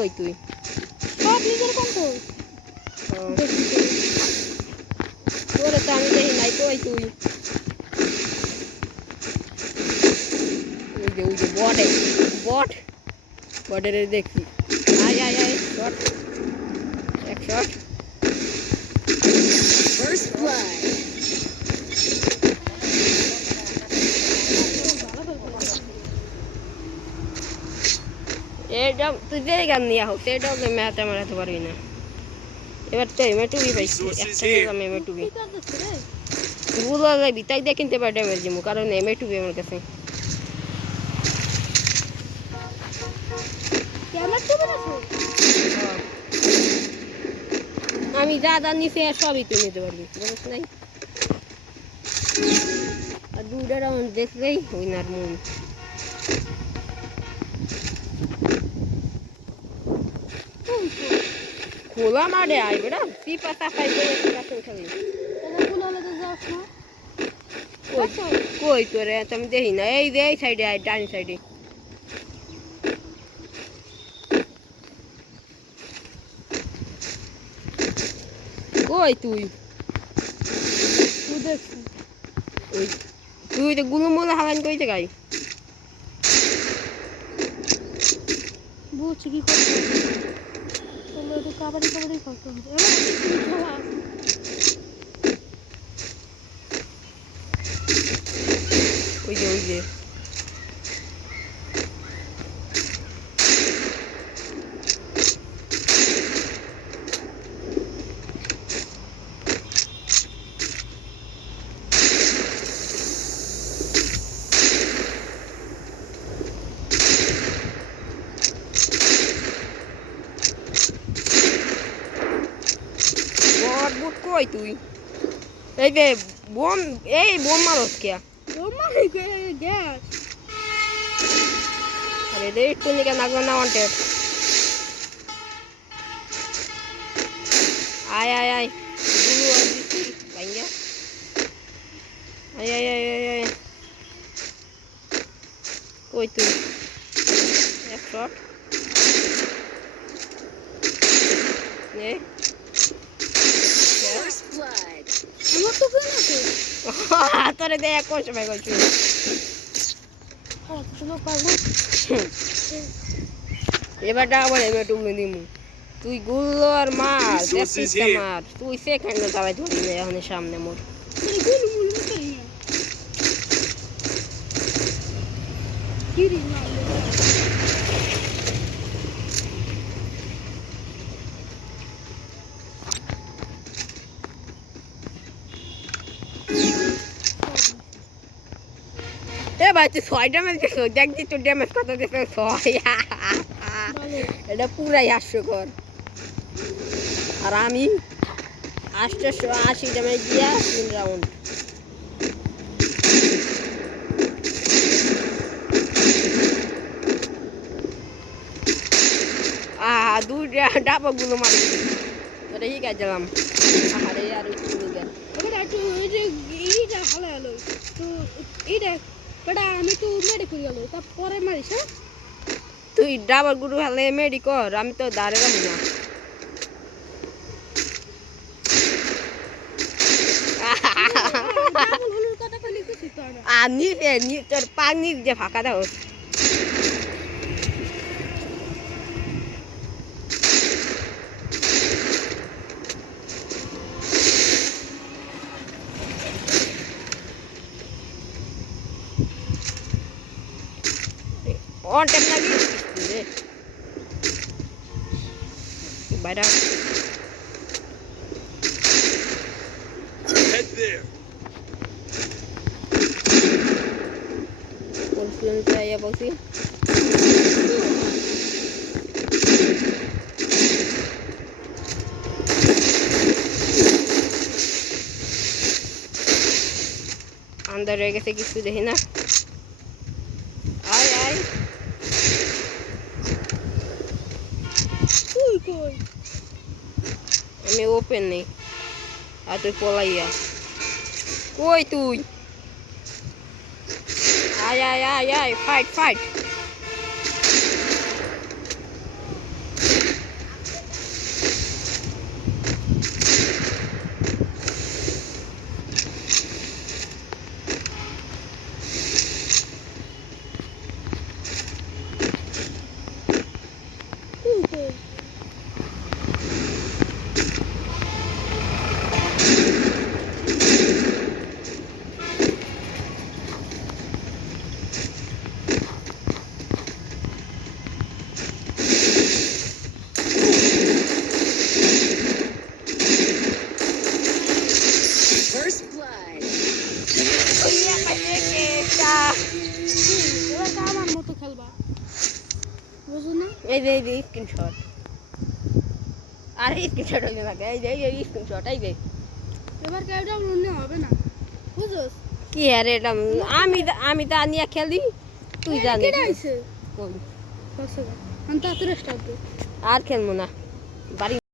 কই তুই সব নিজের কন্ট্রোল তোরে তো আমি দেখি নাই কই তুই ওই যে বটের দেখি আয় আয় আয় শট এক শট First blood. এটা তুই যে গান নিয়ে হোক সেটাও ম্যাচে মারাতে পারবি না এবার তো এমএটুবি পাইছি একটা দিলাম এমএটুবি গুলো লাগবি তাই দিয়ে কিনতে পারে ড্যামেজ দিমু কারণ এমএটুবি আমার কাছে আমি যা যা নিচে সবই তুই নিতে পারবি বলিস নাই আর দুটা রাউন্ড দেখলেই উইনার মুন খোলা মারে আইবে না সিপা সাফাই করে কাছে খালি কই তোরে তুমি দেখি না এই যে এই সাইডে আয় ডান সাইডে কই তুই ওই তুই তো গুলুমুলা হালান কই জায়গায় বুঝছি কি করতে তাহলে তো কাবাডি খেলতে হবে ওই যে বুট কই তুই এই যে বোম মারস কে গ্যাস আরে রে একটু নিকে লাগলো না ওয়ান্টেড আয় আয় আয় গুলু আর দিছি ভাইয়া আয় আয় আয় আয় আয় কই তুই এক শট নে First blood. আমার তো কেন আছে তোরে দে এক কোশ ভাই কইছি হ্যাঁ তুমি পারবো এবারটা আবার এবার টুমে দিমু তুই গুলো আর মার দেখছিস মার তুই সেকেন্ড দাবাই ধরি না এখন সামনে মোর মানে গুলো মুলো তো ইয়া কিরি না এ ভাই তুই 6 ড্যামেজ দিছো দেখছি তোর ড্যামেজ কত দিছো 6 এটা পুরাই হাস্যকর আর আমি 880 ড্যামেজ দিয়া 3 রাউন্ড দুইটা ডাবা গুলো মারি তোরে কি কাজলাম আরে আর একটু নিগা এবার একটু ওই যে এইটা ভালো হলো তো এইটা বেটা আমি তো মেরে করে গেল তারপরে মারিস হ্যাঁ তুই ডাবার গুরু হলে মেডি কর আমি তো দাঁড়ে যাবো না আর নিচে তোর পাক নিচ যে ফাঁকা দাও on time lagi বাইরে Head there. Konfirm saya bos sih. अंदर रह गए किसी देखी ना आय आय আমি ওপেন নেই আর তুই পলাইয়া কই তুই আয় আয় আয় আয় ফাইট ফাইট এই যে স্ক্রিনশট আর স্ক্রিনশট হইবে না এই যে স্ক্রিনশট এই যে এবার কেউ ডাউনলোড নেওয়া হবে না বুঝছস কি আরে এটা আমি তা নিয়ে খেলি তুই জানিস কেডা আইছে কোন? বসে আমি তাড়াতাড়ি স্টার্ট আর খেলবো না বাড়ি